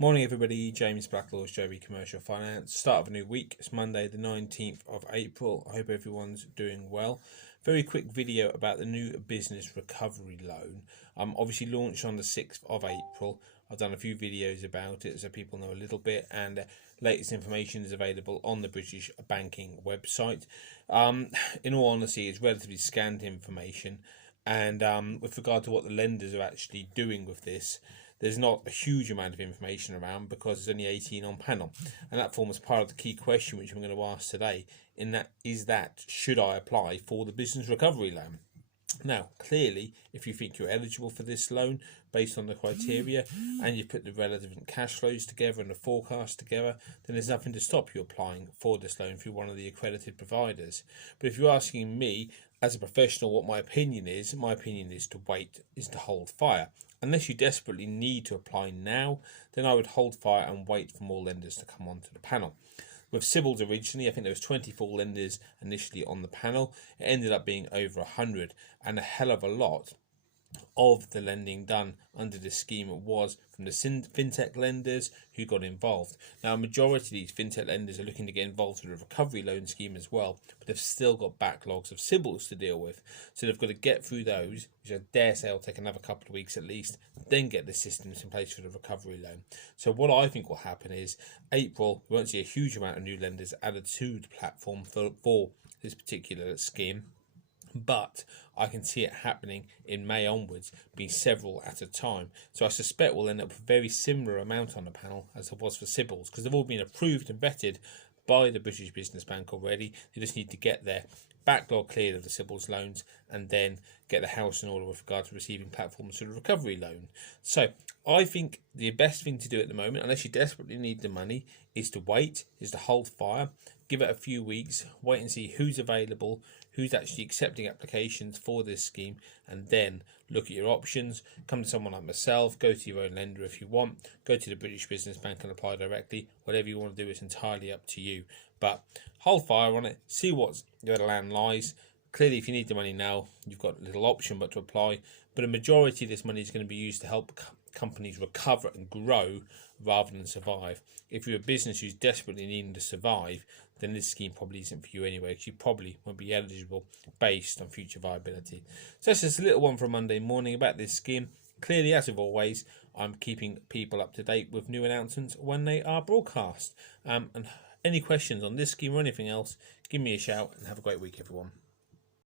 Morning everybody, James Blacklaws, JB Commercial Finance. Start of a new week. It's Monday the 19th of April. I hope everyone's doing well. Very quick video about the new business recovery loan. Obviously launched on the 6th of April. I've done a few videos about it so people know a little bit, and latest information is available on the British Banking website. In all honesty, it's relatively scant information, and with regard to what the lenders are actually doing with this, there's not a huge amount of information around because there's only 18 on panel, and that forms part of the key question which I'm going to ask today. Should I apply for the business recovery loan? Now, clearly, if you think you're eligible for this loan based on the criteria and you put the relevant cash flows together and the forecast together, then there's nothing to stop you applying for this loan through one of the accredited providers. But if you're asking me as a professional what my opinion is to hold fire. Unless you desperately need to apply now, then I would hold fire and wait for more lenders to come onto the panel. With Cibbles originally, I think there was 24 lenders initially on the panel. It ended up being over 100, and a hell of a lot of the lending done under this scheme was from the fintech lenders who got involved. Now, a majority of these fintech lenders are looking to get involved with the recovery loan scheme as well, but they've still got backlogs of Cibbles to deal with, so they've got to get through those, which I dare say will take another couple of weeks at least, then get the systems in place for the recovery loan. So what I think will happen is April, we won't see a huge amount of new lenders added to the platform for this particular scheme, but I can see it happening in May onwards, being several at a time. So I suspect we'll end up with a very similar amount on the panel as it was for Cibbles, because they've all been approved and vetted by the British Business Bank already. They just need to get their backlog cleared of the Cibbles loans and then get the house in order with regard to receiving platforms for the recovery loan. So I think the best thing to do at the moment, unless you desperately need the money, is to hold fire, give it a few weeks, wait and see who's available, who's actually accepting applications for this scheme, and then look at your options. Come to someone like myself, go to your own lender if you want, go to the British Business Bank and apply directly. Whatever you want to do is entirely up to you, but hold fire on it, see where the land lies. Clearly, if you need the money now, you've got a little option but to apply, but a majority of this money is going to be used to help companies recover and grow rather than survive. If you're a business who's desperately needing to survive, then this scheme probably isn't for you anyway, because you probably won't be eligible based on future viability. So that's just a little one for Monday morning about this scheme. Clearly, as of always, I'm keeping people up to date with new announcements when they are broadcast. And any questions on this scheme or anything else, give me a shout, and have a great week, everyone.